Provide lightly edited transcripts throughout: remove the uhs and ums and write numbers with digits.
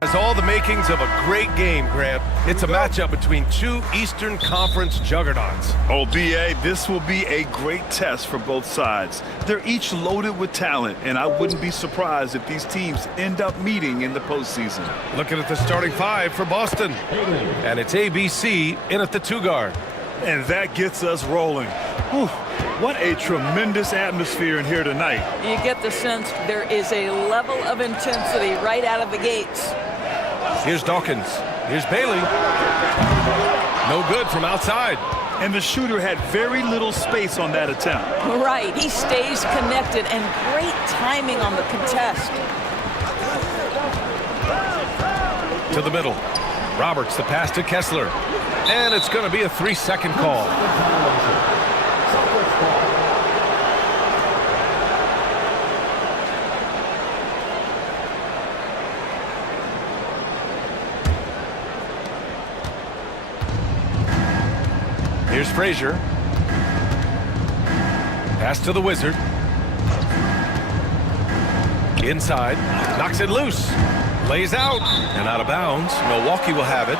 Has all the makings of a great game, Grant. It's a matchup between two Eastern Conference juggernauts. Oh, B.A., this will be a great test for both sides. They're each loaded with talent, and I wouldn't be surprised if these teams end up meeting in the postseason. Looking at the starting five for Boston. And it's ABC in at the two-guard. And that gets us rolling. Whew, what a tremendous atmosphere in here tonight. You get the sense there is a level of intensity right out of the gates. Here's Dawkins. Here's Bailey. No good from outside. And the shooter had very little space on that attempt. Right, he stays connected, and great timing on the contest. To the middle. Roberts, the pass to Kessler. And it's going to be a 3-second call. Here's Frazier. Pass to the Wizard. Inside. Knocks it loose. Lays out. And out of bounds. Milwaukee will have it.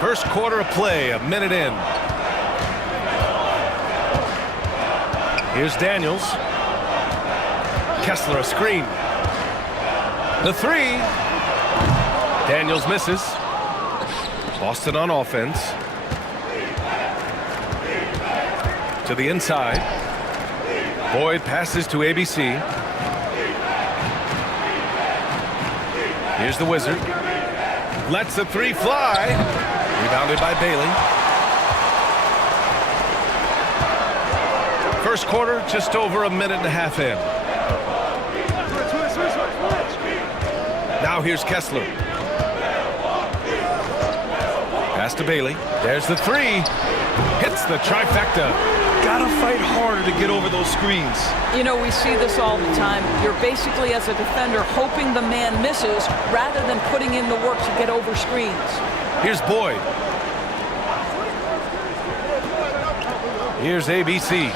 First quarter of play, a minute in. Here's Daniels. Kessler a screen. The three. Daniels misses. Boston on offense. To the inside. Boyd passes to ABC. Here's the Wizard. Lets the three fly. Rebounded by Bailey. First quarter, just over a minute and a half in. Now here's Kessler. Pass to Bailey. There's the three. Hits the trifecta. Gotta fight harder to get over those screens. You know, we see this all the time. You're basically, as a defender, hoping the man misses rather than putting in the work to get over screens. Here's Boyd. Here's ABC.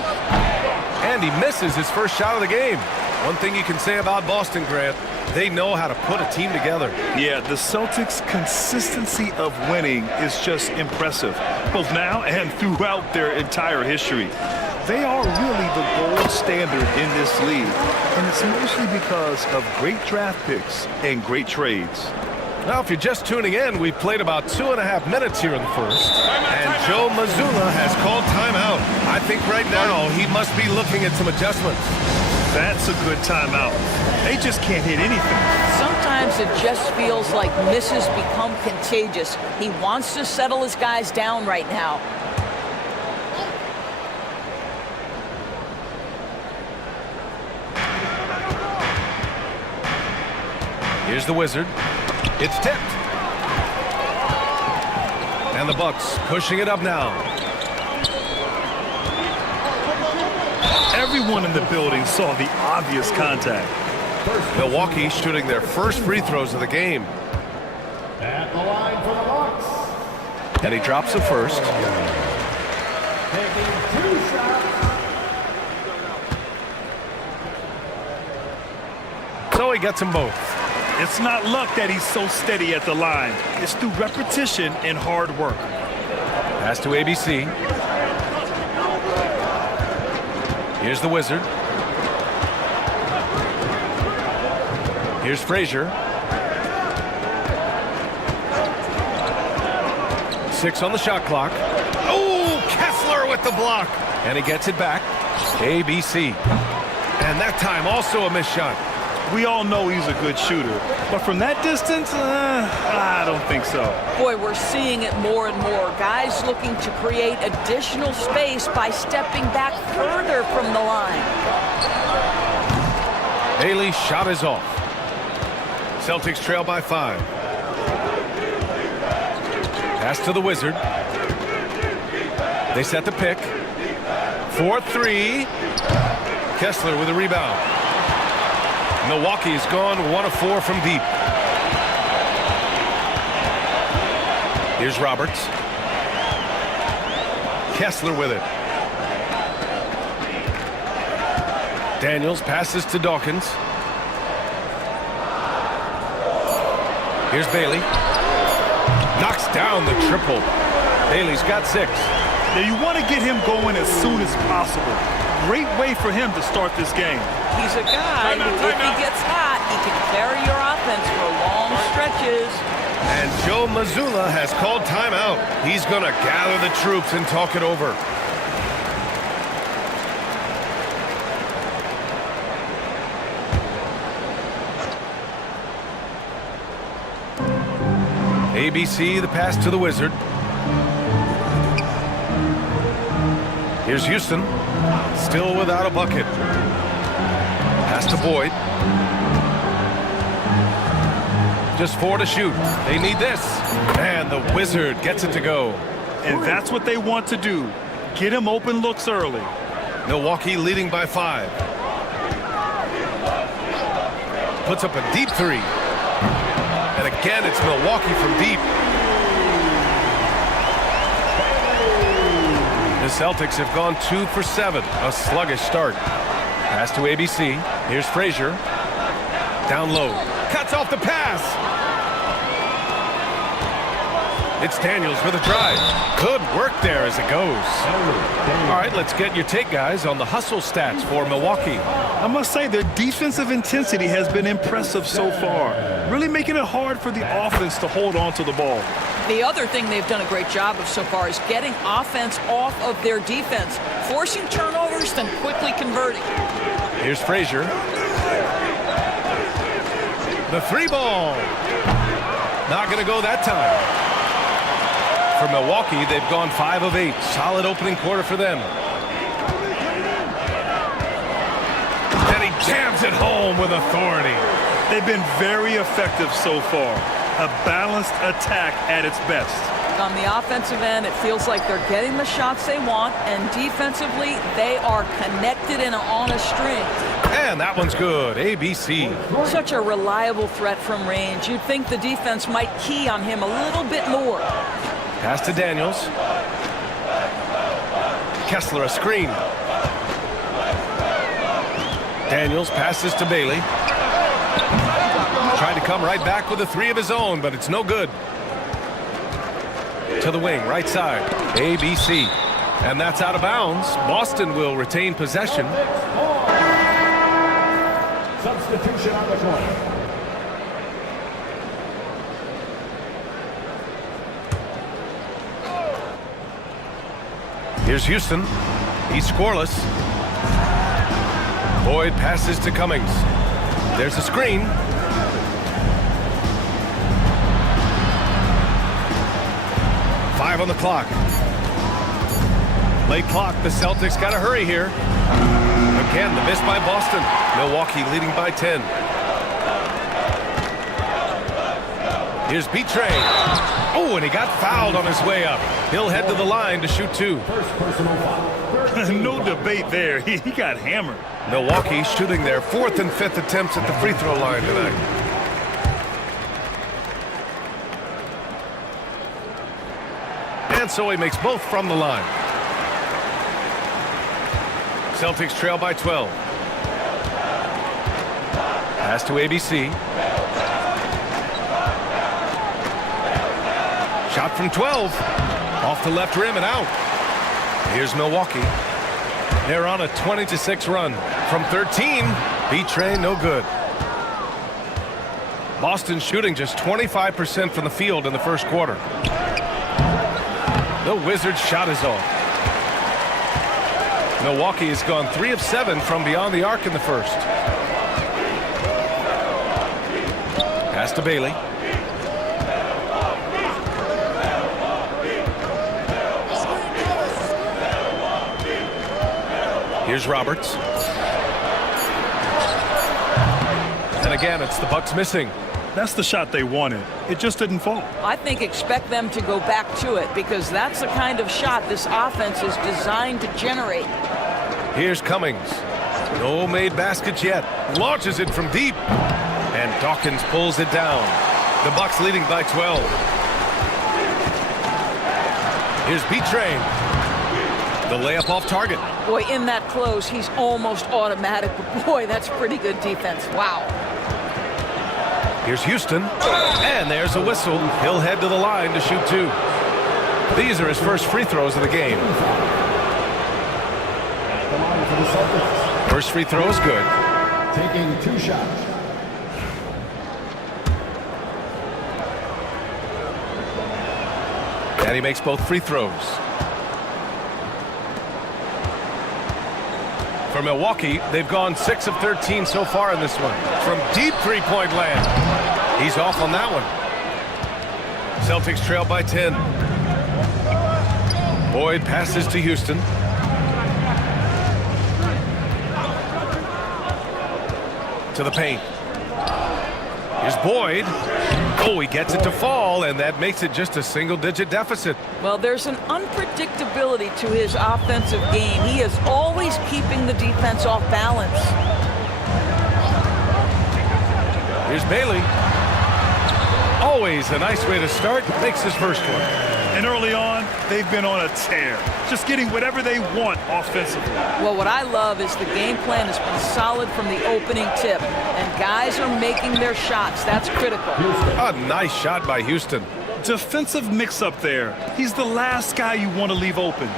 And he misses his first shot of the game. One thing you can say about Boston, Grant, they know how to put a team together. Yeah, the Celtics' consistency of winning is just impressive, both now and throughout their entire history. They are really the gold standard in this league, and it's mostly because of great draft picks and great trades. Now, if you're just tuning in, we've played about 2.5 minutes here in the first. And Joe Mazzulla has called timeout. I think right now he must be looking at some adjustments. That's a good timeout. They just can't hit anything. Sometimes it just feels like misses become contagious. He wants to settle his guys down right now. Here's the Wizard. It's tipped. And the Bucks pushing it up now. Everyone in the building saw the obvious contact. Milwaukee shooting their first free throws of the game. At the line for the Bucks. And he drops the first. Taking 2 shots. So he gets them both. It's not luck that he's so steady at the line. It's through repetition and hard work. Pass to ABC. Here's the Wizard. Here's Frazier. 6 on the shot clock. Oh, Kessler with the block. And he gets it back. ABC. And that time also a missed shot. We all know he's a good shooter, but from that distance, I don't think so. Boy, we're seeing it more and more. Guys looking to create additional space by stepping back further from the line. Bailey's shot is off. Celtics trail by 5. Pass to the Wizard. They set the pick. 4-3. Kessler with a rebound. Milwaukee's gone 1 of 4 from deep. Here's Roberts. Kessler with it. Daniels passes to Dawkins. Here's Bailey. Knocks down the triple. Bailey's got 6. Now you want to get him going as soon as possible. Great way for him to start this game. He's a guy who, if he gets hot, he can carry your offense for long stretches. And Joe Mazzulla has called timeout. He's going to gather the troops and talk it over. ABC, the pass to the Wizard. Here's Houston, still without a bucket. Pass to Boyd. Just 4 to shoot. They need this. And the Wizard gets it to go. And that's what they want to do. Get him open looks early. Milwaukee leading by 5. Puts up a deep 3. And again, it's Milwaukee from deep. The Celtics have gone 2 for 7. A sluggish start. Pass to ABC. Here's Frazier. Down low. Cuts off the pass. It's Daniels with a drive. Good work there as it goes. All right, let's get your take, guys, on the hustle stats for Milwaukee. I must say their defensive intensity has been impressive so far. Really making it hard for the offense to hold on to the ball. The other thing they've done a great job of so far is getting offense off of their defense, forcing turnovers, then quickly converting. Here's Frazier. The 3 ball. Not going to go that time. For Milwaukee, they've gone 5 of 8. Solid opening quarter for them. And he jams it home with authority. They've been very effective so far. A balanced attack at its best. On the offensive end, it feels like they're getting the shots they want, and defensively, they are connected and on a string. And that one's good. ABC. Such a reliable threat from range. You'd think the defense might key on him a little bit more. Pass to Daniels. Kessler a screen. Daniels passes to Bailey. Tried to come right back with a 3 of his own, but it's no good. To the wing, right side. ABC. And that's out of bounds. Boston will retain possession. Substitution on the court. Here's Houston. He's scoreless. Boyd passes to Cummings. There's a screen. Five on the clock. Late clock. The Celtics got to hurry here. Again, the miss by Boston. Milwaukee leading by 10. Here's Betray. Oh, and he got fouled on his way up. He'll head to the line to shoot 2. First personal foul. No debate there. He got hammered. Milwaukee shooting their 4th and 5th attempts at the free throw line tonight. And so he makes both from the line. Celtics trail by 12. Pass to ABC. Shot from 12. Off the left rim and out. Here's Milwaukee. They're on a 20-6 run. From 13, Betray no good. Boston shooting just 25% from the field in the first quarter. The Wizards' shot is off. Milwaukee has gone 3 of 7 from beyond the arc in the first. Pass to Bailey. Here's Roberts. And again, it's the Bucks missing. That's the shot they wanted. It just didn't fall. I think expect them to go back to it because that's the kind of shot this offense is designed to generate. Here's Cummings. No made baskets yet. Launches it from deep. And Dawkins pulls it down. The Bucks leading by 12. Here's Betray. The layup off target. Boy, in that close, he's almost automatic. But boy, that's pretty good defense. Wow. Here's Houston. And there's a whistle. He'll head to the line to shoot 2. These are his first free throws of the game. At the line for the Celtics. First free throw is good. Taking 2 shots. And he makes both free throws. For Milwaukee, they've gone 6 of 13 so far in this one. From deep three-point land. He's off on that one. Celtics trail by 10. Boyd passes to Houston. To the paint. Here's Boyd. Oh, he gets it to fall, and that makes it just a single-digit deficit. Well, there's an unpredictability to his offensive game. He is always keeping the defense off balance. Here's Bailey. Always a nice way to start. Makes his first one. And early on, they've been on a tear, just getting whatever they want offensively. Well, what I love is the game plan has been solid from the opening tip, and guys are making their shots. That's critical. A nice shot by Houston. Defensive mix-up there. He's the last guy you want to leave open.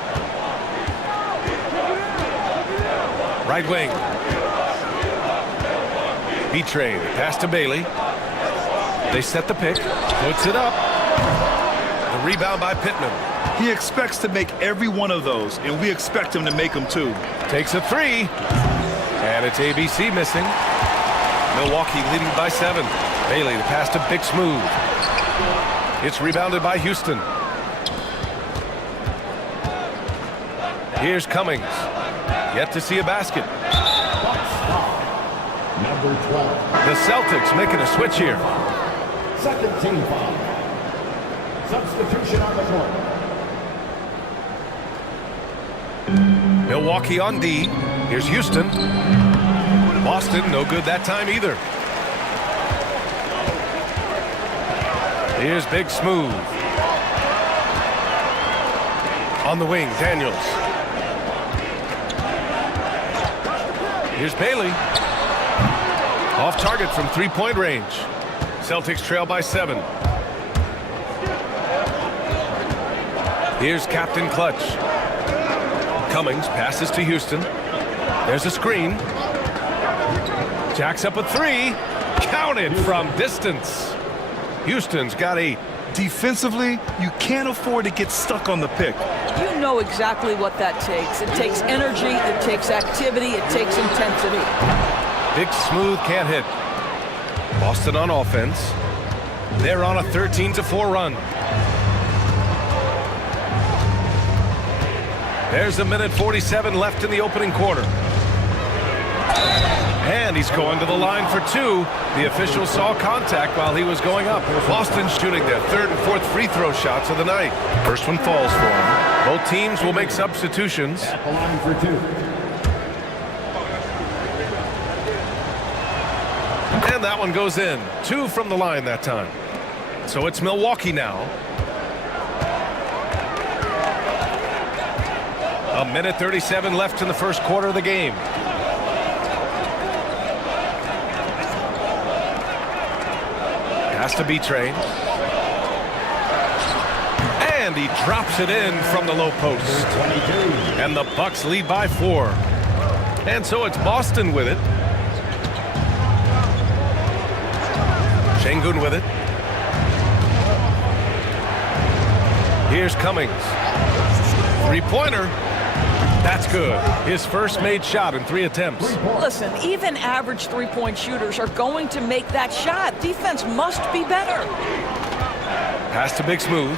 Right wing. B-Trade. Pass to Bailey. They set the pick. Puts it up. The rebound by Pittman. He expects to make every one of those, and we expect him to make them too. Takes a 3. And it's ABC missing. Milwaukee leading by 7. Bailey, the pass to Big Smooth. It's rebounded by Houston. Here's Cummings. Yet to see a basket. Number 12. The Celtics making a switch here. Second team foul. Substitution on the court. Milwaukee on D. Here's Houston. Boston, no good that time either. Here's Big Smooth. On the wing, Daniels. Here's Bailey. Off target from three-point range. Celtics trail by 7. Here's Captain Clutch. Cummings passes to Houston. There's a screen. Jacks up a 3. Counted from distance. Houston's got 8. Defensively, you can't afford to get stuck on the pick. You know exactly what that takes. It takes energy, it takes activity, it takes intensity. Big Smooth can't hit. Boston on offense. They're on a 13-4 run. There's 1:47 left in the opening quarter. And he's going to the line for 2. The official saw contact while he was going up. Boston shooting their 3rd and 4th free throw shots of the night. First one falls for him. Both teams will make substitutions. At the line for 2. And that one goes in. 2 from the line that time. So it's Milwaukee now. 1:37 left in the first quarter of the game. Has to be trained. And he drops it in from the low post. 22. And the Bucks lead by 4. And so it's Boston with it. Şengün with it. Here's Cummings. Three-pointer. That's good. His first made shot in 3 attempts. Listen, even average three-point shooters are going to make that shot. Defense must be better. Pass to Big Smooth.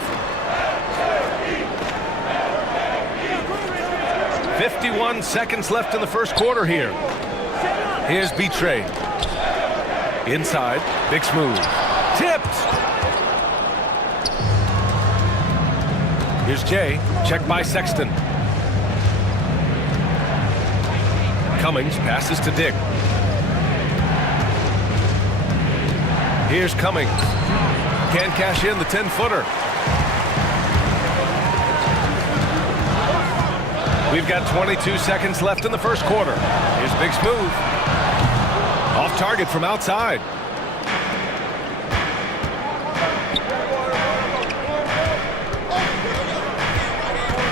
51 seconds left in the first quarter here. Here's B-Trade. Inside, Big Smooth. Tipped! Here's Jay. Check by Sexton. Cummings passes to Dick. Here's Cummings. Can't cash in the 10-footer. We've got 22 seconds left in the first quarter. Here's Big Smooth. Off target from outside.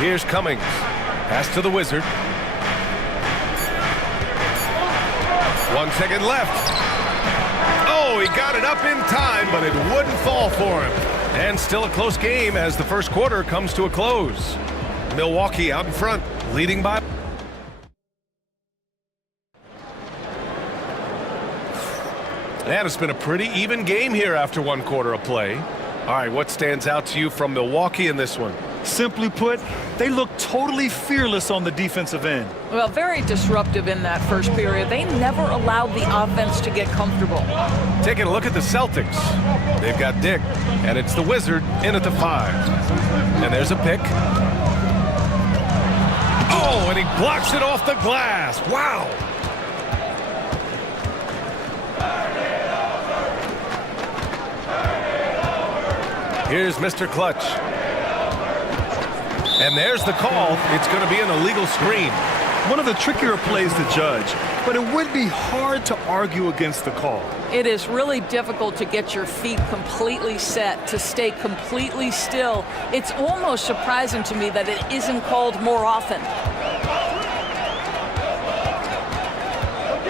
Here's Cummings. Pass to the Wizard. 1 second left. Oh, he got it up in time, but it wouldn't fall for him. And still a close game as the first quarter comes to a close. Milwaukee out in front, leading by. And it's been a pretty even game here after 1 quarter of play. All right, what stands out to you from Milwaukee in this one? Simply put, they look totally fearless on the defensive end. Well, very disruptive in that first period. They never allowed the offense to get comfortable. Taking a look at the Celtics. They've got Dick, and it's the Wizard in at the 5. And there's a pick. Oh, and he blocks it off the glass. Wow. Here's Mr. Clutch. And there's the call. It's going to be an illegal screen. One of the trickier plays to judge, but it would be hard to argue against the call. It is really difficult to get your feet completely set, to stay completely still. It's almost surprising to me that it isn't called more often.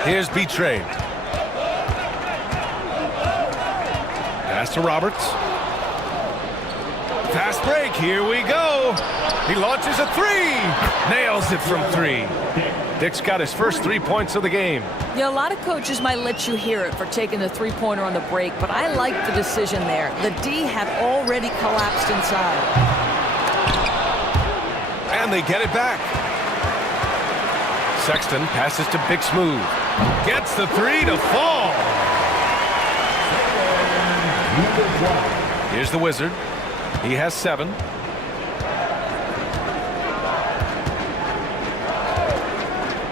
Here's B-Train. Pass to Roberts. Fast break, here we go. He launches a 3. Nails it from 3. Dick's got his first 3 points of the game. Yeah, a lot of coaches might let you hear it for taking the three-pointer on the break, but I like the decision there. The D had already collapsed inside. And they get it back. Sexton passes to Big Smooth. Gets the 3 to fall. Here's the Wizard. He has 7.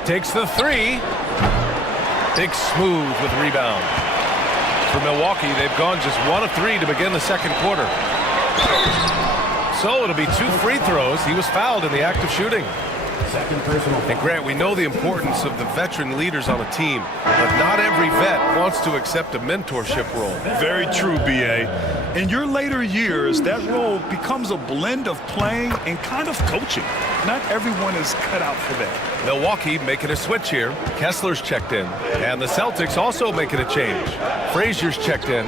Takes the 3. Big Smooth with rebound. For Milwaukee, they've gone just 1 of 3 to begin the second quarter. So it'll be 2 free throws. He was fouled in the act of shooting. Second personal. And Grant, we know the importance of the veteran leaders on a team, but not every vet wants to accept a mentorship role. Very true, B.A. In your later years, that role becomes a blend of playing and kind of coaching. Not everyone is cut out for that. Milwaukee making a switch here. Kessler's checked in. And the Celtics also making a change. Frazier's checked in.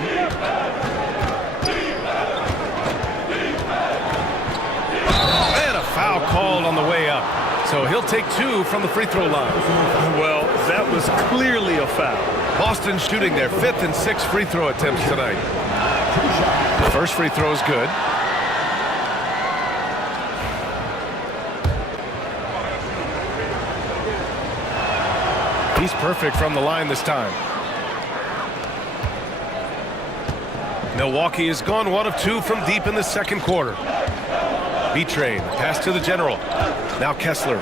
And a foul called on the way up. So he'll take 2 from the free throw line. Well, that was clearly a foul. Boston shooting their 5th and 6th free throw attempts tonight. The first free throw is good. He's perfect from the line this time. Milwaukee has gone 1 of 2 from deep in the second quarter. B-Train, pass to the general. Now Kessler.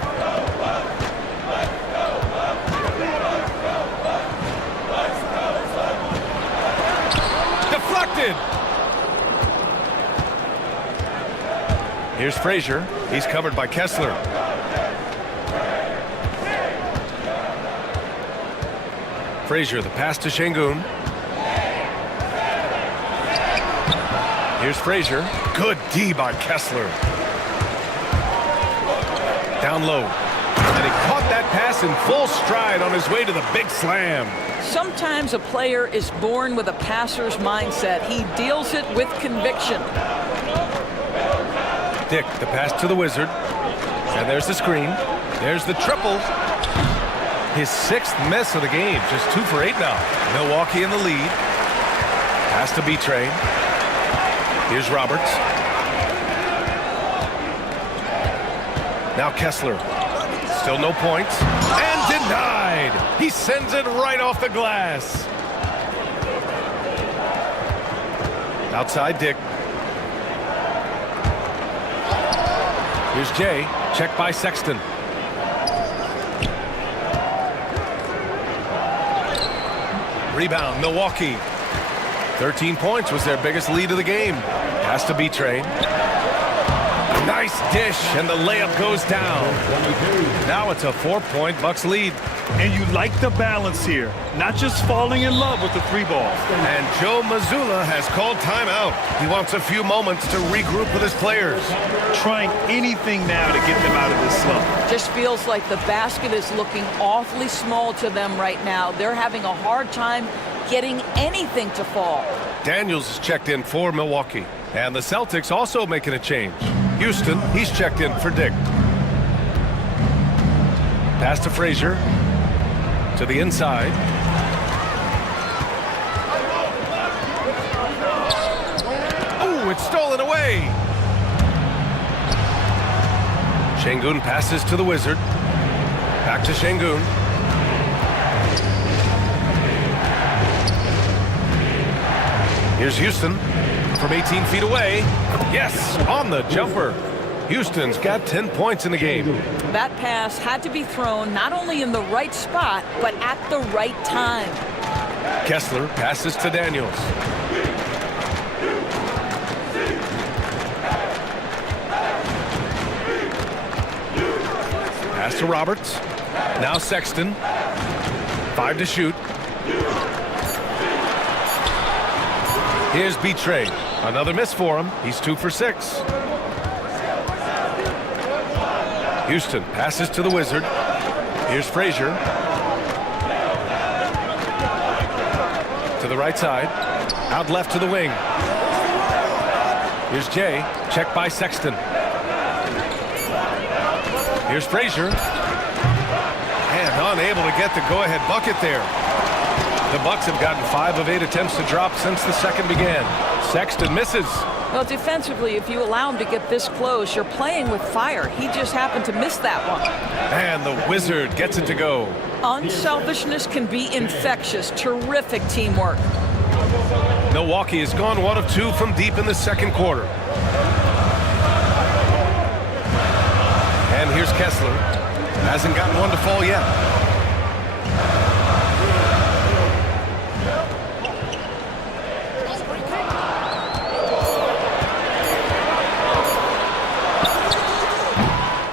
Deflected. Here's Frazier. He's covered by Kessler. Frazier, the pass to Şengün. Here's Frazier. Good D by Kessler. Down low. And he caught that pass in full stride on his way to the big slam. Sometimes a player is born with a passer's mindset. He deals it with conviction. Dick, the pass to the Wizard. And there's the screen. There's the triple. His 6th miss of the game. Just 2 for 8 now. Milwaukee in the lead. Pass to B-Train. Here's Roberts. Now Kessler. Still no points. And denied. He sends it right off the glass. Outside Dick. Here's Jay. Checked by Sexton. Rebound, Milwaukee. 13 points was their biggest lead of the game. Pass to B-Train. Nice dish, and the layup goes down. Now it's a 4-point Bucks lead. And you like the balance here, not just falling in love with the three ball. And Joe Mazzulla has called timeout. He wants a few moments to regroup with his players. Trying anything now to get them out of this slump. Just feels like the basket is looking awfully small to them right now. They're having a hard time getting anything to fall. Daniels is checked in for Milwaukee. And the Celtics also making a change. Houston, he's checked in for Dick. Pass to Frazier. To the inside. Oh, it's stolen away. Şengün passes to the Wizard. Back to Şengün. Here's Houston from 18 feet away. Yes, on the jumper. Houston's got 10 points in the game. That pass had to be thrown not only in the right spot, but at the right time. Kessler passes to Daniels. Pass to Roberts. Now Sexton. 5 to shoot. Here's Betray. Another miss for him. He's 2 for 6. Houston passes to the Wizard. Here's Frazier. To the right side. Out left to the wing. Here's Jay. Checked by Sexton. Here's Frazier. And unable to get the go-ahead bucket there. The Bucks have gotten 5 of 8 attempts to drop since the second began. Sexton misses. Well, defensively, if you allow him to get this close, you're playing with fire. He just happened to miss that one. And the Wizard gets it to go. Unselfishness can be infectious. Terrific teamwork. Milwaukee has gone 1 of 2 from deep in the second quarter. And here's Kessler. Hasn't gotten one to fall yet.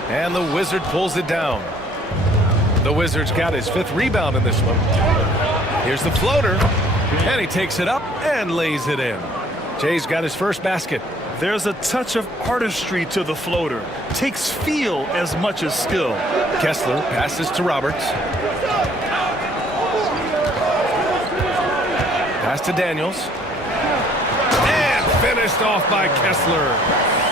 And the Wizard pulls it down. The Wizard's got his 5th rebound in this one. Here's the floater. And he takes it up and lays it in. Jay's got his first basket. There's a touch of artistry to the floater. Takes feel as much as skill. Kessler passes to Roberts. Pass to Daniels. And finished off by Kessler.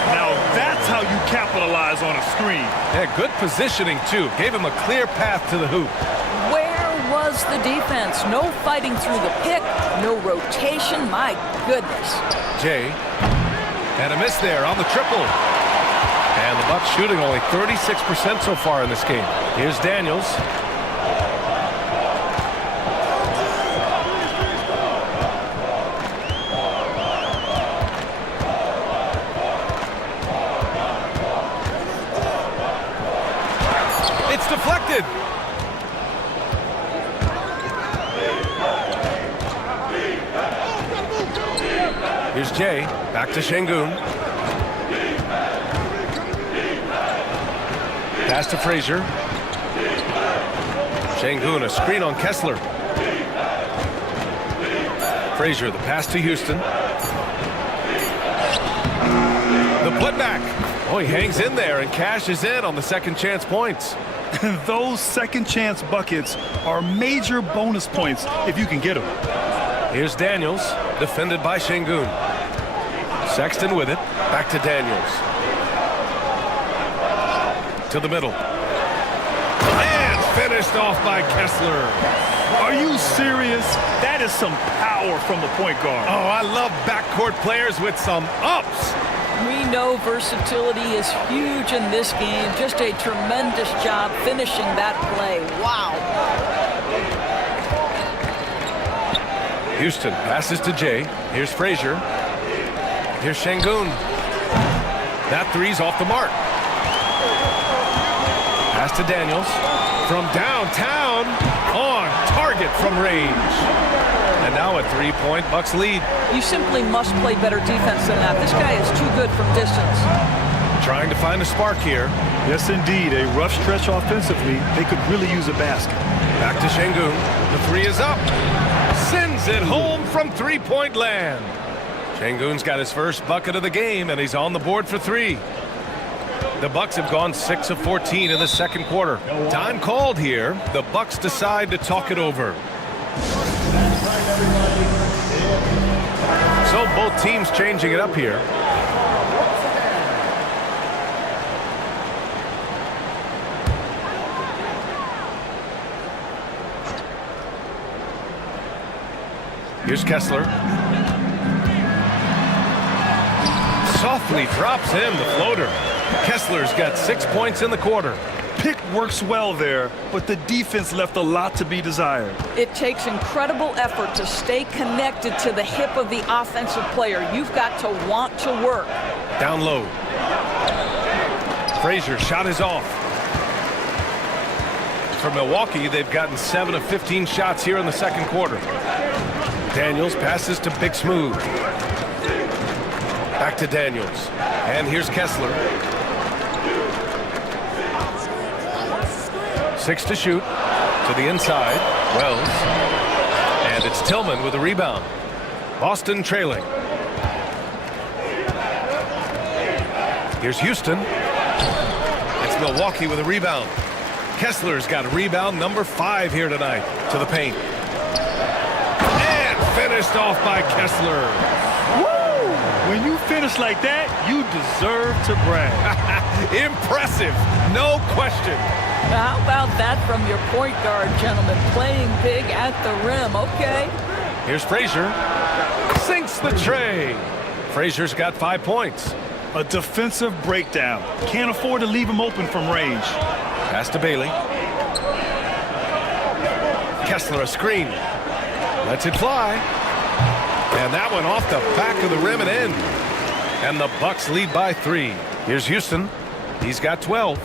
Now that's how you capitalize on a screen. Yeah, good positioning, too. Gave him a clear path to the hoop. Where was the defense? No fighting through the pick, no rotation. My goodness. Jay. And a miss there on the triple. And the Bucks shooting only 36% so far in this game. Here's Daniels. It's deflected. Here's Jay. Back to Şengün. Pass to Frazier. Şengün, a screen on Kessler. Frazier, the pass to Houston. The putback. Oh, he hangs in there and cashes in on the second chance points. Those second chance buckets are major bonus points if you can get them. Here's Daniels, defended by Şengün. Sexton with it. Back to Daniels. To the middle. And finished off by Kessler. Are you serious? That is some power from the point guard. Oh, I love backcourt players with some ups. We know versatility is huge in this game. Just a tremendous job finishing that play. Wow. Houston passes to Jay. Here's Frazier. Here's Şengün. That three's off the mark. Pass to Daniels. From downtown, on target from range. And now a 3-point Bucks lead. You simply must play better defense than that. This guy is too good from distance. Trying to find a spark here. Yes, indeed. A rough stretch offensively. They could really use a basket. Back to Şengün. The three is up. Sends it home from three-point land. Şengün's got his first bucket of the game, and he's on the board for three. The Bucks have gone 6 of 14 in the second quarter. Time called here. The Bucks decide to talk it over. So both teams changing it up here. Here's Kessler. Softly drops in the floater. Kessler's got 6 points in the quarter. Pick works well there, but the defense left a lot to be desired. It takes incredible effort to stay connected to the hip of the offensive player. You've got to want to work. Down low. Frazier's shot is off. For Milwaukee, they've gotten 7 of 15 shots here in the second quarter. Daniels passes to Big Smooth. Back to Daniels. And here's Kessler. 6 to shoot. To the inside. Wells. And it's Tillman with a rebound. Boston trailing. Here's Houston. It's Milwaukee with a rebound. Kessler's got a rebound number 5 here tonight. To the paint. And finished off by Kessler. Woo! When you finish like that, you deserve to brag. Impressive. No question. How about that from your point guard, gentlemen? Playing big at the rim. Okay. Here's Frazier. Sinks the tray. Frazier's got 5 points. A defensive breakdown. Can't afford to leave him open from range. Pass to Bailey. Kessler a screen. Lets it fly. And that one off the back of the rim and in. And the Bucks lead by 3. Here's Houston. He's got 12.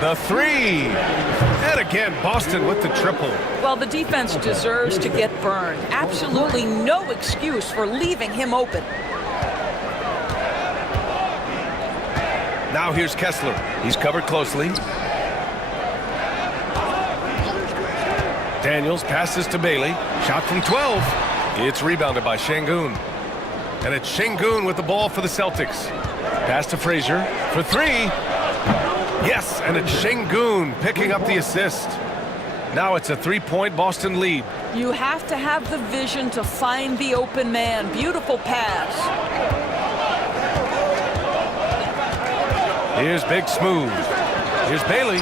The 3. And again, Boston with the triple. Well, the defense deserves to get burned. Absolutely no excuse for leaving him open. Now here's Kessler. He's covered closely. Daniels passes to Bailey. Shot from 12. It's rebounded by Şengün. And it's Şengün with the ball for the Celtics. Pass to Frazier for 3. Yes, and it's Şengün picking up the assist. Now it's a 3-point Boston lead. You have to have the vision to find the open man. Beautiful pass. Here's Big Smooth. Here's Bailey.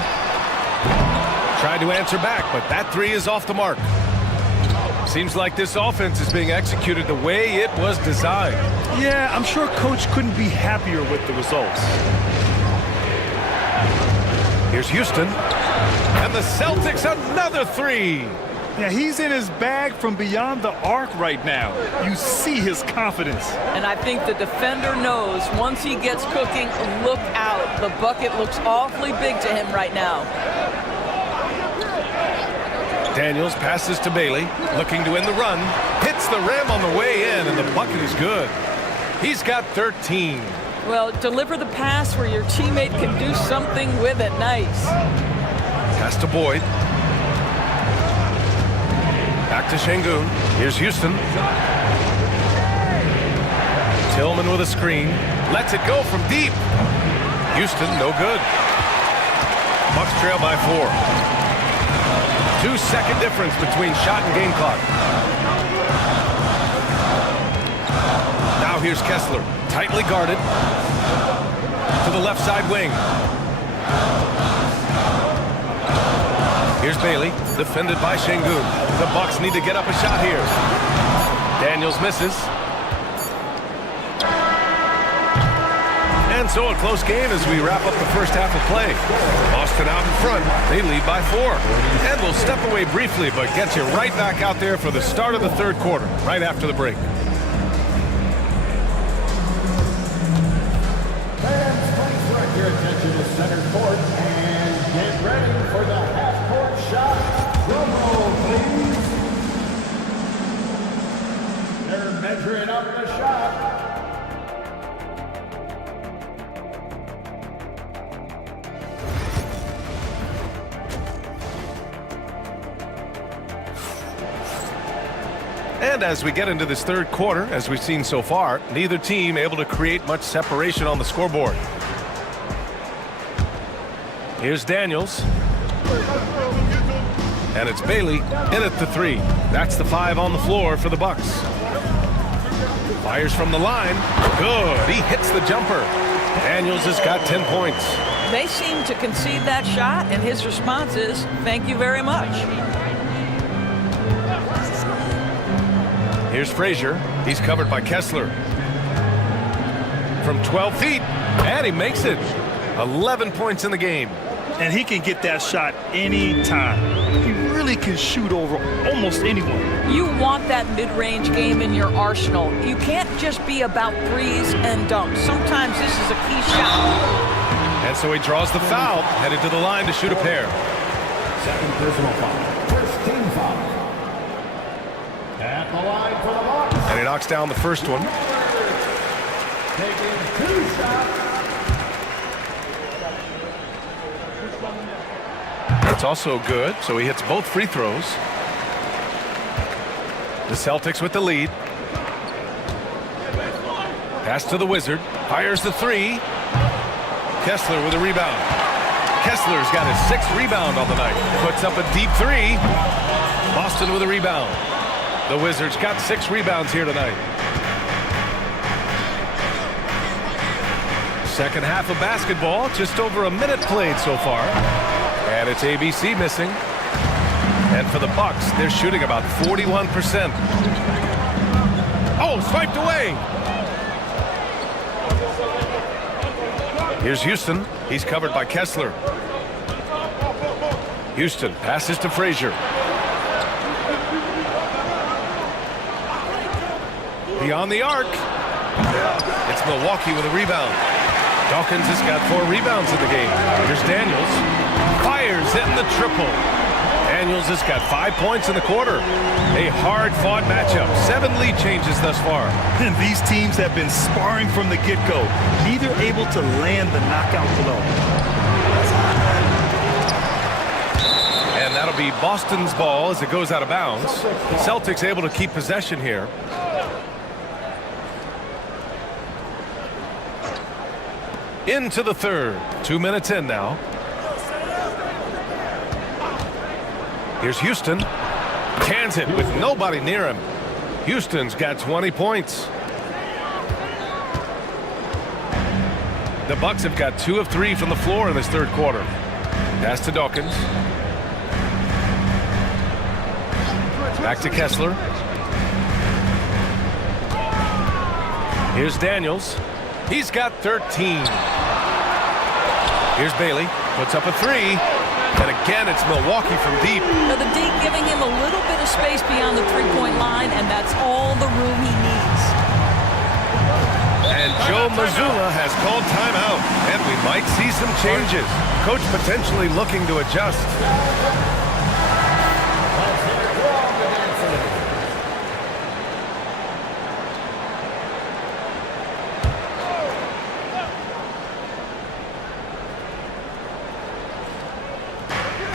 Tried to answer back, but that 3 is off the mark. Seems like this offense is being executed the way it was designed. Yeah, I'm sure Coach couldn't be happier with the results. Here's Houston. And the Celtics another 3. Yeah, he's in his bag from beyond the arc right now. You see his confidence. And I think the defender knows once he gets cooking, look out. The bucket looks awfully big to him right now. Daniels passes to Bailey, looking to win the run. Hits the rim on the way in, and the bucket is good. He's got 13. Well, deliver the pass where your teammate can do something with it. Nice. Pass to Boyd. Back to Şengün. Here's Houston. Tillman with a screen. Lets it go from deep. Houston, no good. Bucks trail by 4. 2-second difference between shot and game clock. Now here's Kessler. Tightly guarded. To the left side wing. Here's Bailey, defended by Şengün. The Bucks need to get up a shot here. Daniels misses. And so a close game as we wrap up the first half of play. Boston out in front. They lead by 4. And we'll step away briefly, but get you right back out there for the start of the third quarter, right after the break. Fans, please direct your attention to center court and get ready for the half-court shot. Drum roll, please. Measuring up the shot. And as we get into this third quarter, as we've seen so far, neither team able to create much separation on the scoreboard. Here's Daniels. And it's Bailey in at the 3. That's the 5 on the floor for the Bucks. Fires from the line. Good. He hits the jumper. Daniels has got 10 points. They seem to concede that shot, and his response is, thank you very much. Here's Frazier. He's covered by Kessler. From 12 feet, and he makes it. 11 points in the game. And he can get that shot anytime. He really can shoot over almost anyone. You want that mid-range game in your arsenal. You can't just be about threes and dunks. Sometimes this is a key shot. And so he draws the foul, headed to the line to shoot a pair. Second personal foul. First team foul. At the line for the Bucks. And he knocks down the first one. Taking 2 shots. That's also good, so he hits both free throws. The Celtics with the lead. Pass to the Wizard. Fires the 3. Kessler with a rebound. Kessler's got his 6th rebound on the night. Puts up a deep 3. Boston with a rebound. The Wizards got 6 rebounds here tonight. Second half of basketball, just over a minute played so far. And it's ABC missing. And for the Bucks, they're shooting about 41%. Oh, swiped away. Here's Houston. He's covered by Kessler. Houston passes to Frazier. Beyond the arc. It's Milwaukee with a rebound. Dawkins has got 4 rebounds in the game. Here's Daniels. Fires in the triple. Daniels has got 5 points in the quarter. A hard-fought matchup. 7 lead changes thus far. And these teams have been sparring from the get-go. Neither able to land the knockout blow. And that'll be Boston's ball as it goes out of bounds. Celtics able to keep possession here. Into the third. 2 minutes in now. Here's Houston. Cans it with nobody near him. Houston's got 20 points. The Bucks have got 2 of 3 from the floor in this third quarter. Pass to Dawkins. Back to Kessler. Here's Daniels. He's got 13. Here's Bailey. Puts up a 3. And again, it's Milwaukee from deep. Now the D giving him a little bit of space beyond the three-point line, and that's all the room he needs. And Joe Mazzulla has called timeout, and we might see some changes. Coach potentially looking to adjust.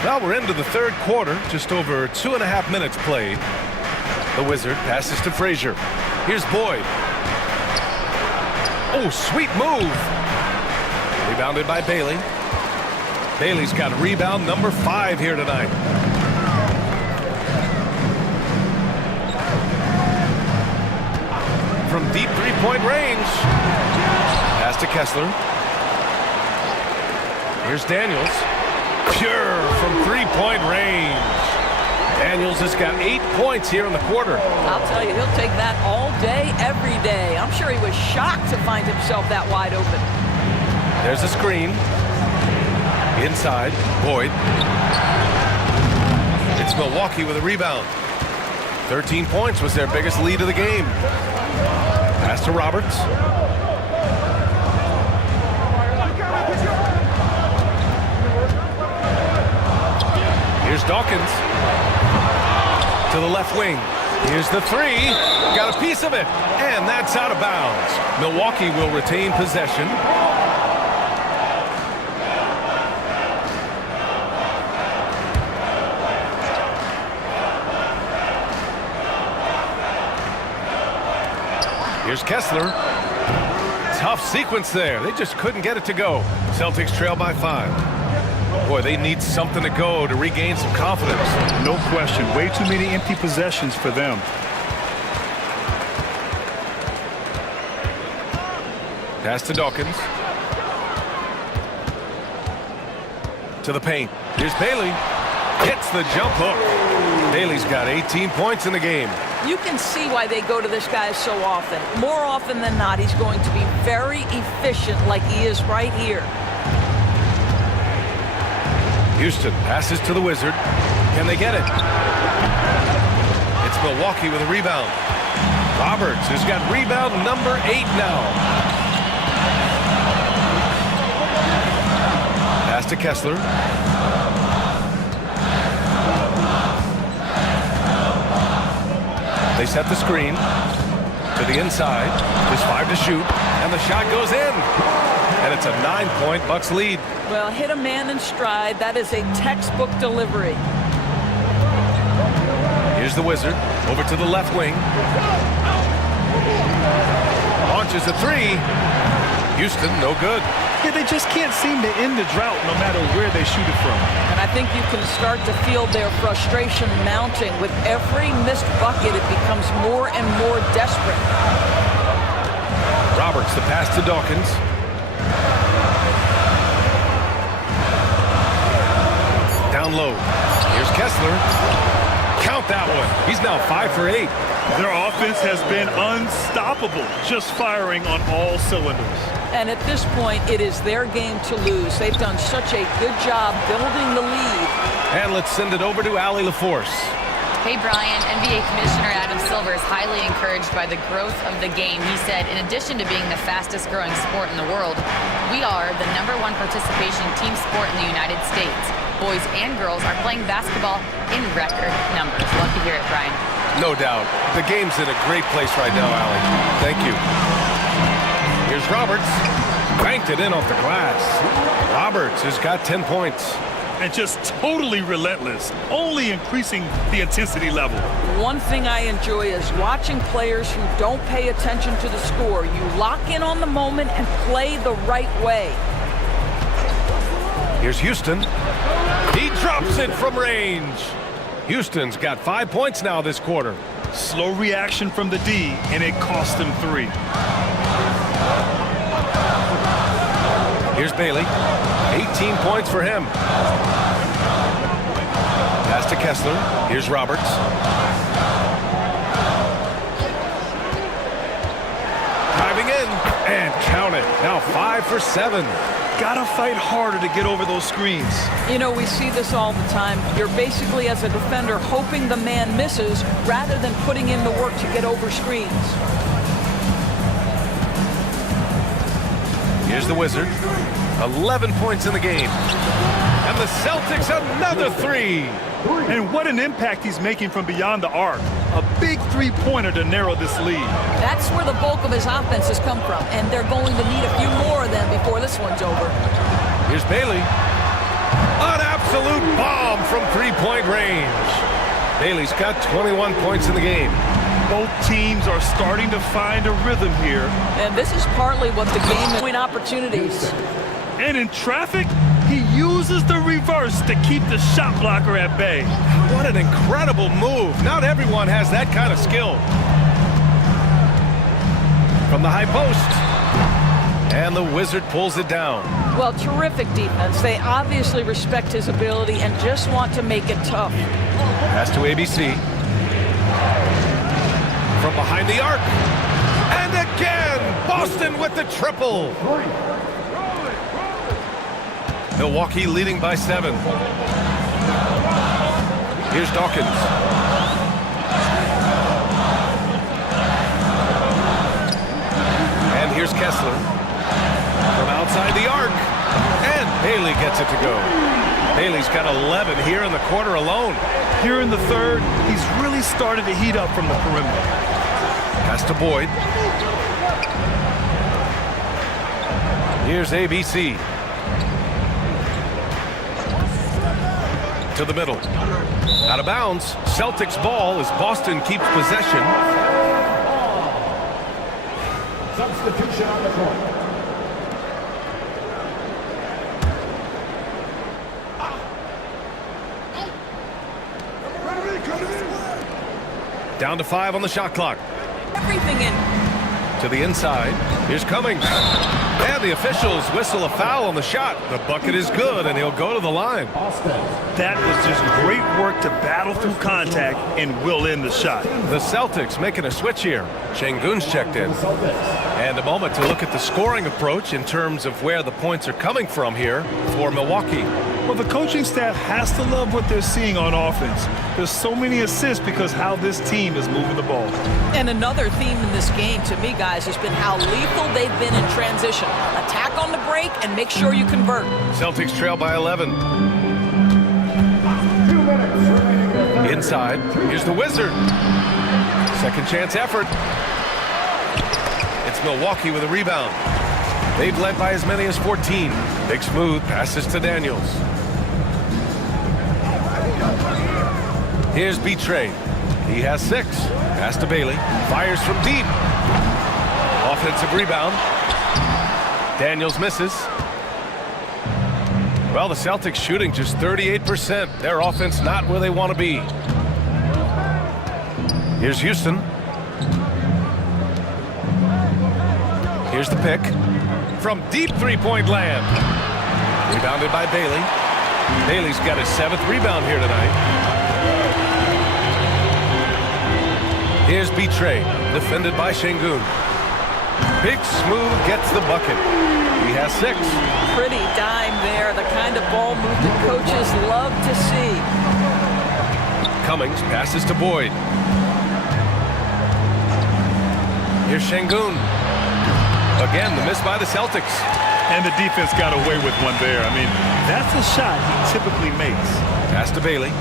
Well, we're into the third quarter, just over 2.5 minutes played. The Wizard passes to Frazier. Here's Boyd. Oh, sweet move. Rebounded by Bailey. Bailey's got rebound number 5 here tonight. From deep three-point range. Pass to Kessler. Here's Daniels. Pure from three-point range. Daniels has got 8 points here in the quarter. I'll tell you, he'll take that all day, every day. I'm sure he was shocked to find himself that wide open. There's a screen. Inside, Boyd. It's Milwaukee with a rebound. 13 points was their biggest lead of the game. Pass to Roberts. Here's Dawkins to the left wing. Here's the three. Got a piece of it. And that's out of bounds. Milwaukee will retain possession. Here's Kessler. Tough sequence there. They just couldn't get it to go. Celtics trail by 5. Boy, they need something to go to regain some confidence. No question. Way too many empty possessions for them. Pass to Dawkins. To the paint. Here's Bailey. Hits the jump hook. Bailey's got 18 points in the game. You can see why they go to this guy so often. More often than not, he's going to be very efficient like he is right here. Houston passes to the Wizard. Can they get it? It's Milwaukee with a rebound. Roberts has got rebound number 8 now. Pass to Kessler. They set the screen to the inside. There's 5 to shoot, and the shot goes in. And it's a 9-point Bucks lead. Well, hit a man in stride. That is a textbook delivery. Here's the Wizard over to the left wing. Launches a 3. Houston, no good. Yeah, they just can't seem to end the drought no matter where they shoot it from. And I think you can start to feel their frustration mounting. With every missed bucket, it becomes more and more desperate. Roberts, the pass to Dawkins. Down low. Here's Kessler. Count that one. He's now 5 for 8. Their offense has been unstoppable, just firing on all cylinders. And at this point, it is their game to lose. They've done such a good job building the lead. And let's send it over to Allie LaForce. Hey, Brian, NBA Commissioner Adam Silver is highly encouraged by the growth of the game. He said, in addition to being the fastest growing sport in the world, we are the #1 participation team sport in the United States. Boys and girls are playing basketball in record numbers. Love to hear it, Brian. No doubt. The game's in a great place right now, Allie. Thank you. Here's Roberts. Banked it in off the glass. Roberts has got 10 points. And just totally relentless, only increasing the intensity level. One thing I enjoy is watching players who don't pay attention to the score. You lock in on the moment and play the right way. Here's Houston. He drops it from range. Houston's got 5 points now this quarter. Slow reaction from the D, and it cost them 3. Here's Bailey. 18 points for him. Pass to Kessler. Here's Roberts. Driving in and count it. Now 5 for 7. Gotta fight harder to get over those screens. You know, we see this all the time. You're basically, as a defender, hoping the man misses rather than putting in the work to get over screens. Here's the Wizard. 11 points in the game. And the Celtics another 3. And what an impact he's making from beyond the arc. A big three-pointer to narrow this lead. That's where the bulk of his offense has come from, and they're going to need a few more of them before this one's over. Here's Bailey. An absolute bomb from three-point range. Bailey's got 21 points in the game. Both teams are starting to find a rhythm here. And this is partly what the game is. Win opportunities. And in traffic, he uses the reverse to keep the shot blocker at bay. What an incredible move. Not everyone has that kind of skill. From the high post. And the Wizard pulls it down. Well, terrific defense. They obviously respect his ability and just want to make it tough. Pass to ABC. From behind the arc. And again, Boston with the triple. Milwaukee leading by 7. Here's Dawkins. And here's Kessler. From outside the arc. And Bailey gets it to go. Bailey Bailey's got 11 here in the quarter alone. Here in the third, he's really started to heat up from the perimeter. Pass to Boyd. Here's ABC. To the middle. Out of bounds. Celtics ball as Boston keeps possession. Substitution on the court. Down to 5 on the shot clock. Everything in. To the inside. Here's Cummings. And the officials whistle a foul on the shot. The bucket is good, and he'll go to the line. That was just great work to battle through contact and will in the shot. The Celtics making a switch here. Şengün's checked in. And a moment to look at the scoring approach in terms of where the points are coming from here for Milwaukee. Well, the coaching staff has to love what they're seeing on offense. There's so many assists because how this team is moving the ball. And another theme in this game, to me, guys, has been how lethal they've been in transition. Attack on the break and make sure you convert. Celtics trail by 11. 2 minutes remaining. Inside. Here's the Wizard. Second chance effort. It's Milwaukee with a rebound. They've led by as many as 14. Big Smooth passes to Daniels. Here's Betray. He has 6. Pass to Bailey. Fires from deep. Offensive rebound. Daniels misses. Well, the Celtics shooting just 38%. Their offense not where they want to be. Here's Houston. Here's the pick. From deep three-point land. Rebounded by Bailey. Bailey's got his 7th rebound here tonight. Here's Betray. Defended by Şengün. Big Smooth gets the bucket. He has 6. Pretty dime there. The kind of ball movement coaches love to see. Cummings passes to Boyd. Here's Şengün. Again, the miss by the Celtics. And the defense got away with one there. I mean, that's a shot he typically makes. Pass to Bailey.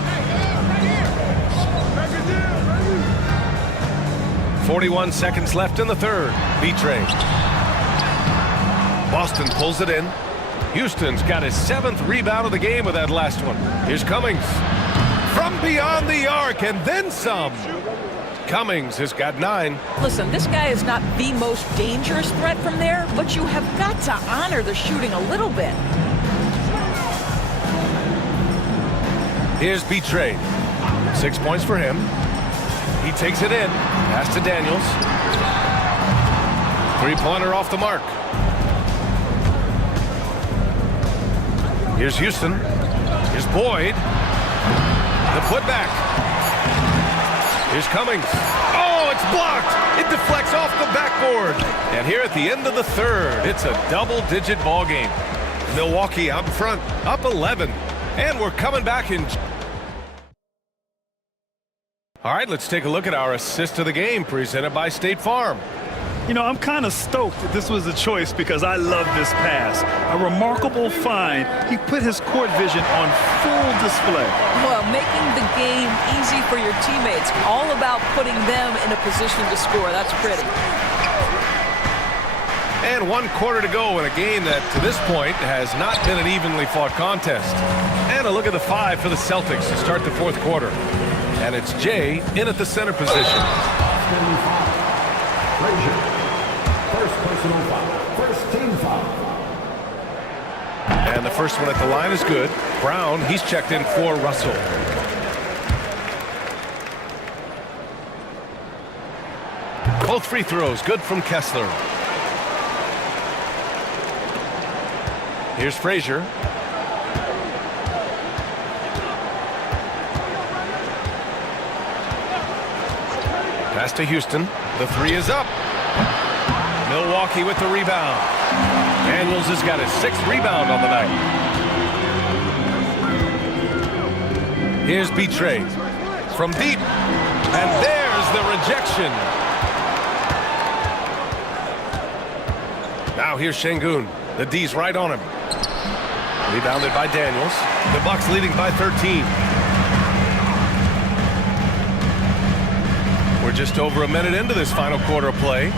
41 seconds left in the third. Betray. Boston pulls it in. Houston's got his 7th rebound of the game with that last one. Here's Cummings. From beyond the arc and then some. Cummings has got 9. Listen, this guy is not the most dangerous threat from there, but you have got to honor the shooting a little bit. Here's Betray. 6 points for him. He takes it in. Pass to Daniels. 3-pointer off the mark. Here's Houston. Here's Boyd. The putback. Here's Cummings. Oh, it's blocked. It deflects off the backboard. And here at the end of the third, it's a double-digit ball game. Milwaukee out in front, up 11. And we're coming back in. All right, let's take a look at our assist of the game presented by State Farm. You know, I'm kind of stoked that this was a choice because I love this pass. A remarkable find. He put his court vision on full display. Well, making the game easy for your teammates. All about putting them in a position to score. That's pretty. And 1 quarter to go in a game that, to this point, has not been an evenly fought contest. And a look at the 5 for the Celtics to start the 4th quarter. And it's Jay in at the center position. First personal foul. First team foul. And the first one at the line is good. Brown, he's checked in for Russell. Both free throws good from Kessler. Here's Frazier. Pass to Houston. The 3 is up. Milwaukee with the rebound. Daniels has got his 6th rebound on the night. Here's Betray. From deep. And there's the rejection. Now here's Şengün. The D's right on him. Rebounded by Daniels. The Bucks leading by 13. We're just over a minute into this final quarter of play.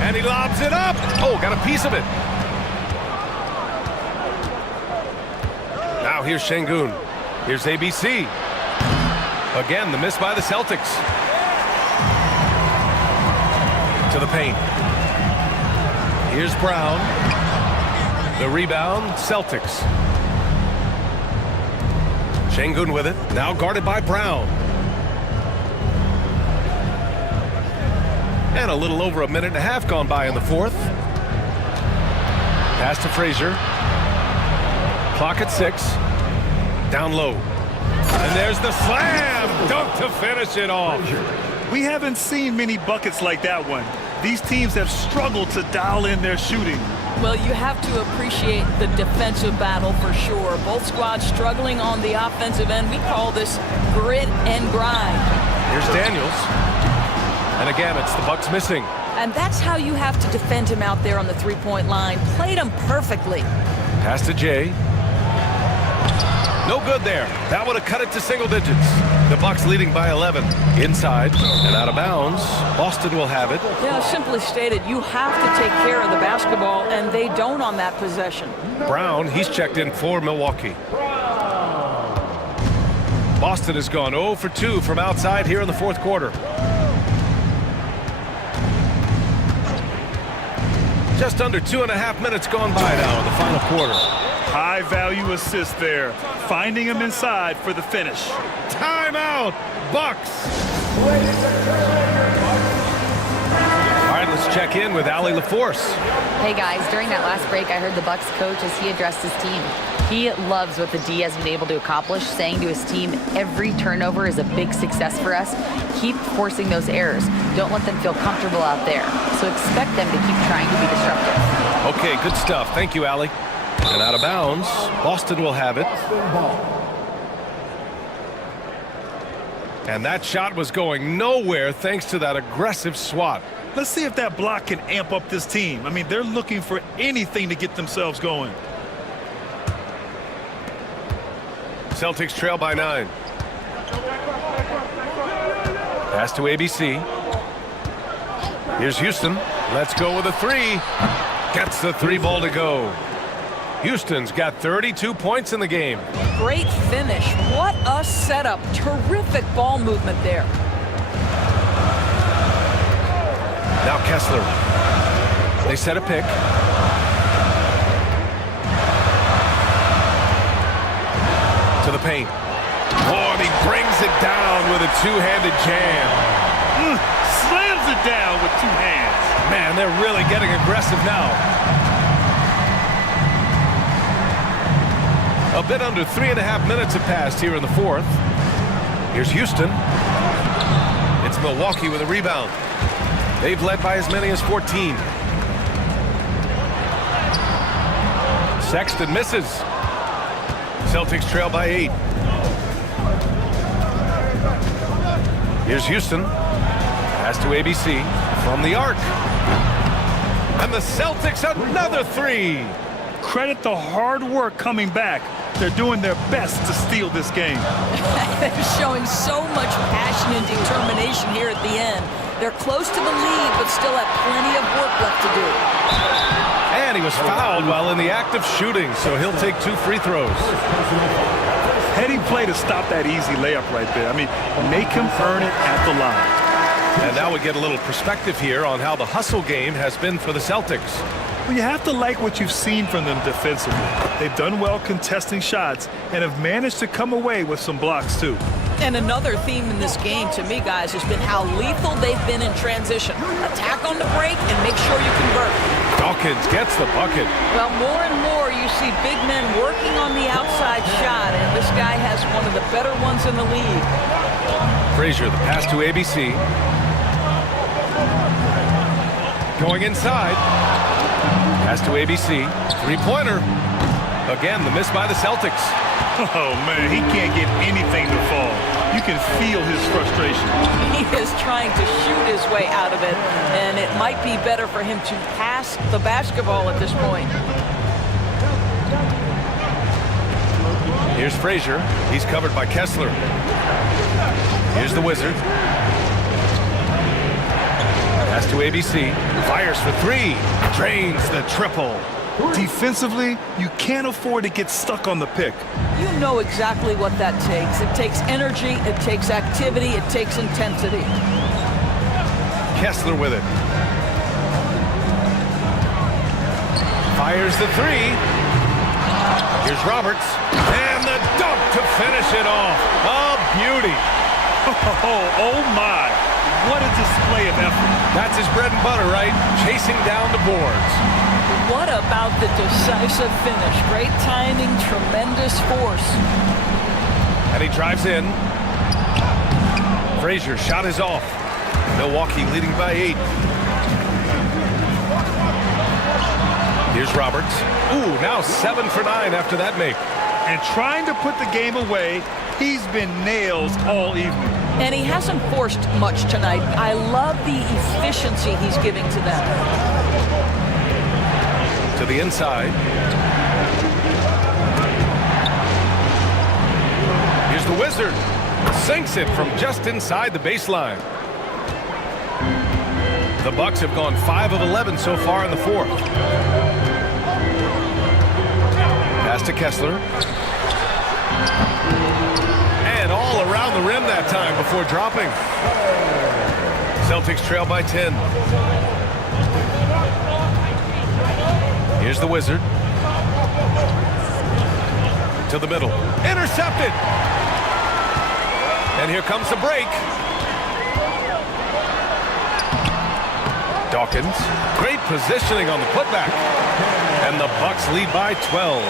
And he lobs it up. Oh, got a piece of it. Now here's Şengün. Here's ABC. Again, the miss by the Celtics. To the paint. Here's Brown. The rebound, Celtics. Şengün with it. Now guarded by Brown. And a little over a minute and a half gone by in the fourth. Pass to Frazier. Clock at 6. Down low. And there's the slam dunk to finish it off. We haven't seen many buckets like that one. These teams have struggled to dial in their shooting. Well, you have to appreciate the defensive battle for sure. Both squads struggling on the offensive end. We call this grit and grind. Here's Daniels. And again, it's the Bucks missing. And that's how you have to defend him out there on the three-point line. Played him perfectly. Pass to Jay. No good there. That would have cut it to single digits. The Bucks leading by 11. Inside and out of bounds. Boston will have it. Yeah, simply stated, you have to take care of the basketball, and they don't on that possession. Brown, he's checked in for Milwaukee. Boston has gone 0 for 2 from outside here in the fourth quarter. Just under 2.5 minutes gone by now in the final quarter. High value assist there. Finding him inside for the finish. Timeout, Bucks. All right, let's check in with Allie LaForce. Hey guys, during that last break, I heard the Bucks coach as he addressed his team. He loves what the D has been able to accomplish, saying to his team, every turnover is a big success for us. Keep forcing those errors. Don't let them feel comfortable out there. So expect them to keep trying to be disruptive. Okay, good stuff. Thank you, Allie. And out of bounds, Boston will have it. And that shot was going nowhere thanks to that aggressive swat. Let's see if that block can amp up this team. I mean, they're looking for anything to get themselves going. Celtics trail by 9. Pass to ABC. Here's Houston. Let's go with a 3. Gets the 3 ball to go. Houston's got 32 points in the game. Great finish. What a setup. Terrific ball movement there. Now Kessler. They set a pick. To the paint. Oh, and he brings it down with a two-handed jam. Slams it down with 2 hands. Man, they're really getting aggressive now. A bit under 3.5 minutes have passed here in the fourth. Here's Houston. It's Milwaukee with a rebound. They've led by as many as 14. Sexton misses. Celtics trail by 8. Here's Houston. Pass to ABC from the arc. And the Celtics another 3. Credit the hard work coming back. They're doing their best to steal this game. They're showing so much passion and determination here at the end. They're close to the lead, but still have plenty of work left to do. And he was fouled while in the act of shooting, so he'll take 2 free throws. Heady play to stop that easy layup right there. I mean, make him earn it at the line. And now we get a little perspective here on how the hustle game has been for the Celtics. Well, you have to like what you've seen from them defensively. They've done well contesting shots and have managed to come away with some blocks, too. And another theme in this game, to me, guys, has been how lethal they've been in transition. Attack on the break and make sure you convert. Dawkins gets the bucket. Well, more and more you see big men working on the outside shot, and this guy has one of the better ones in the league. Frazier, the pass to ABC. Going inside. Pass to ABC. 3-pointer. Again, the miss by the Celtics. Oh, man, he can't get anything to fall. You can feel his frustration. He is trying to shoot his way out of it, and it might be better for him to pass the basketball at this point. Here's Frazier. He's covered by Kessler. Here's the Wizard. Pass to ABC. Fires for three. Drains the triple. Defensively, you can't afford to get stuck on the pick. You know exactly what that takes. It takes energy, it takes activity, it takes intensity. Kessler with it. Fires the three. Here's Roberts. And the dunk to finish it off. A beauty. Oh my. What a display of effort. That's his bread and butter, right? Chasing down the boards. What about the decisive finish? Great timing, tremendous force. And he drives in. Frazier shot is off. Milwaukee leading by 8. Here's Roberts. Ooh, now 7 for 9 after that make. And trying to put the game away, he's been nails all evening. And he hasn't forced much tonight. I love the efficiency he's giving to them. To the inside. Here's the Wizard. Sinks it from just inside the baseline. The Bucks have gone 5 of 11 so far in the fourth. Pass to Kessler. And all around the rim that time before dropping. Celtics trail by 10. Here's the Wizard. To the middle. Intercepted. And here comes the break. Dawkins. Great positioning on the putback. And the Bucks lead by 12.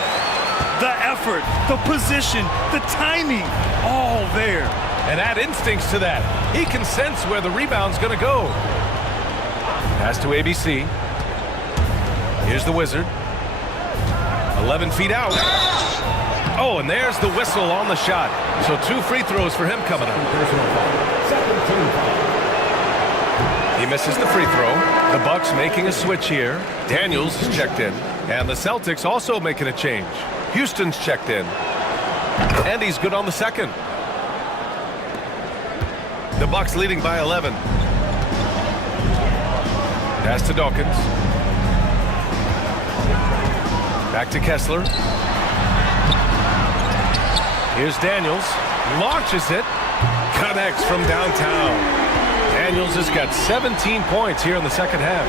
The effort, the position, the timing, all there. And add instincts to that. He can sense where the rebound's going to go. Pass to ABC. Here's the Wizard. 11 feet out. Oh, and there's the whistle on the shot. So 2 free throws for him coming up. He misses the free throw. The Bucks making a switch here. Daniels is checked in. And the Celtics also making a change. Houston's checked in. And he's good on the second. The Bucks leading by 11. Pass to Dawkins. Back to Kessler. Here's Daniels. Launches it. Connects from downtown. Daniels has got 17 points here in the second half.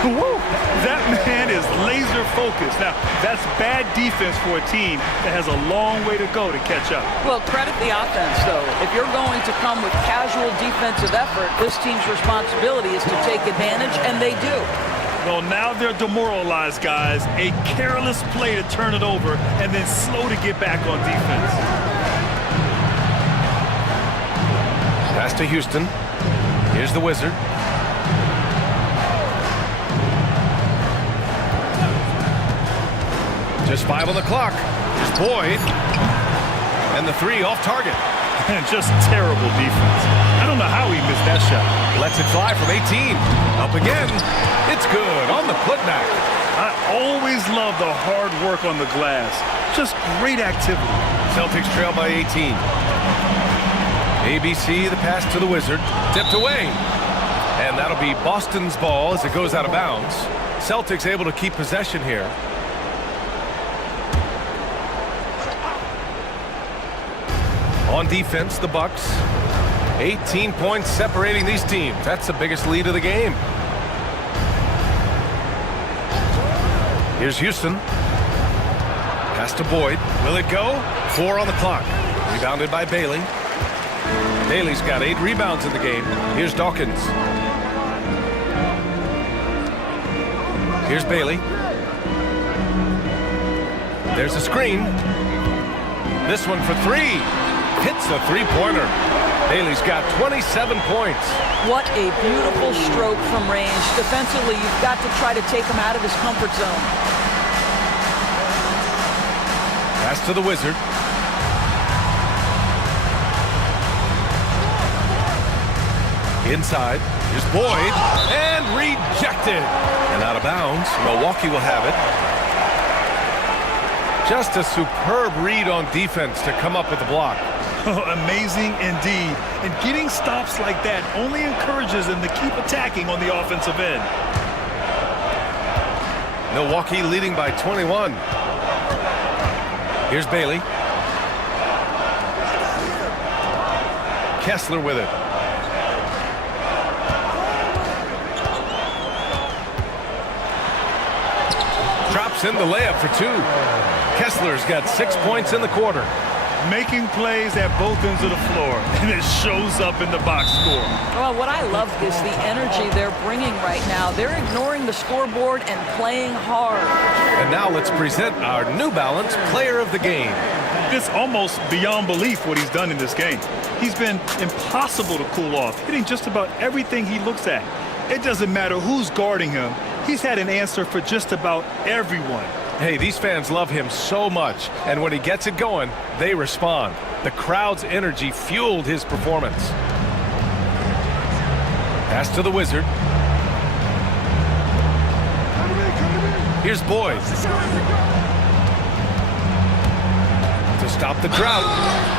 Woo! That man is laser focused. Now, that's bad defense for a team that has a long way to go to catch up. Well, credit the offense, though. If you're going to come with casual defensive effort, this team's responsibility is to take advantage, and they do. Well, now they're demoralized, guys. A careless play to turn it over and then slow to get back on defense. Pass to Houston. Here's the Wizard. Just 5 on the clock. Here's Boyd. And the 3 off target. And just terrible defense. I don't know how he missed that shot. Lets it fly from 18. Up again. It's good on the putback. I always love the hard work on the glass. Just great activity. Celtics trail by 18. ABC, the pass to the Wizard. Tipped away. And that'll be Boston's ball as it goes out of bounds. Celtics able to keep possession here. On defense, the Bucks. 18 points separating these teams. That's the biggest lead of the game. Here's Houston. Pass to Boyd. Will it go? 4 on the clock. Rebounded by Bailey. Bailey's got 8 rebounds in the game. Here's Dawkins. Here's Bailey. There's a screen. This one for 3. Hits the three-pointer. Bailey's got 27 points. What a beautiful stroke from range. Defensively, you've got to try to take him out of his comfort zone. Pass to the Wizard. Inside. Here's Boyd. And rejected. And out of bounds. Milwaukee will have it. Just a superb read on defense to come up with the block. Amazing indeed. And getting stops like that only encourages them to keep attacking on the offensive end. Milwaukee leading by 21. Here's Bailey. Kessler with it. Drops in the layup for two. Kessler's got 6 points in the quarter. Making plays at both ends of the floor, and it shows up in the box score. Well, what I love is the energy they're bringing right now. They're ignoring the scoreboard and playing hard. And now let's present our New Balance Player of the Game. It's almost beyond belief what he's done in this game. He's been impossible to cool off, hitting just about everything he looks at. It doesn't matter who's guarding him. He's had an answer for just about everyone. Hey, these fans love him so much, and when he gets it going, they respond. The crowd's energy fueled his performance. Pass to the Wizard. Here's Boyd. To stop the drought,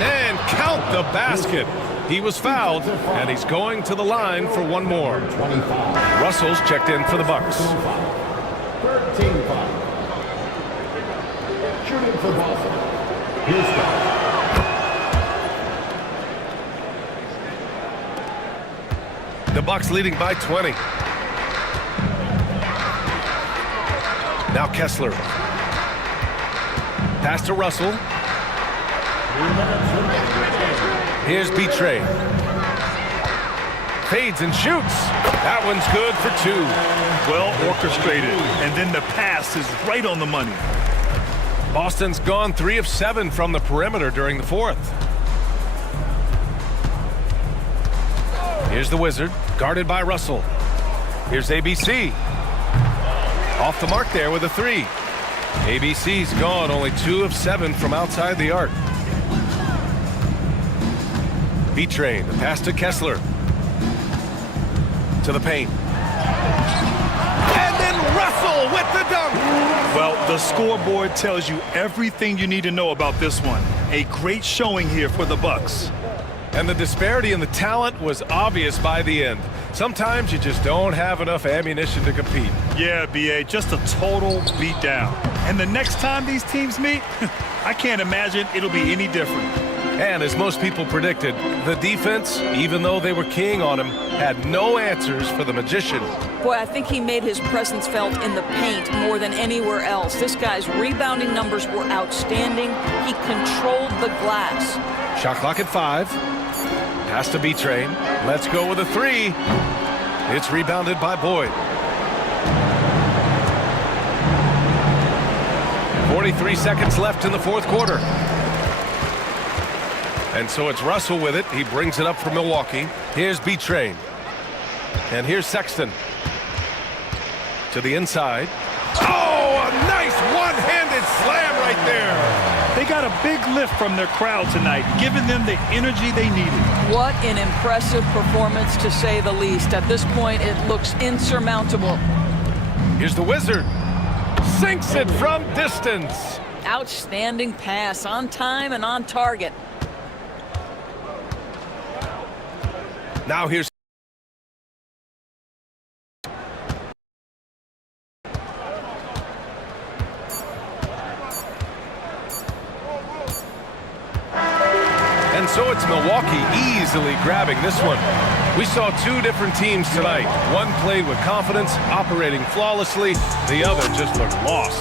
and count the basket. He was fouled, and he's going to the line for one more. Russell's checked in for the Bucks. 13-5. Shooting for Boston. Houston. The Bucks leading by 20. Now Kessler. Pass to Russell. Here's Betray. Fades and shoots. That one's good for two. Well orchestrated, and then the pass is right on the money. Boston's gone 3 of 7 from the perimeter during the fourth. Here's the Wizard, guarded by Russell. Here's ABC. Off the mark there with a 3. ABC's gone only 2 of 7 from outside the arc. B-Train, the pass to Kessler. To the paint. And then Russell with the dunk. Well, the scoreboard tells you everything you need to know about this one. A great showing here for the Bucks. And the disparity in the talent was obvious by the end. Sometimes you just don't have enough ammunition to compete. Yeah, B.A., just a total beatdown. And the next time these teams meet, I can't imagine it'll be any different. And as most people predicted, the defense, even though they were keying on him, had no answers for the magician. Boy, I think he made his presence felt in the paint more than anywhere else. This guy's rebounding numbers were outstanding. He controlled the glass. Shot clock at 5. Pass to B-Train. Let's go with a 3. It's rebounded by Boyd. 43 seconds left in the fourth quarter. And so it's Russell with it. He brings it up for Milwaukee. Here's B-Train. And here's Sexton. To the inside. Oh, a nice one-handed slam right there. They got a big lift from their crowd tonight, giving them the energy they needed. What an impressive performance, to say the least. At this point, it looks insurmountable. Here's the Wizard. Sinks it from distance. Outstanding pass, on time and on target. Now here's and so it's Milwaukee easily grabbing this one. We saw 2 different teams tonight. One played with confidence, operating flawlessly. The other just looked lost.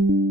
you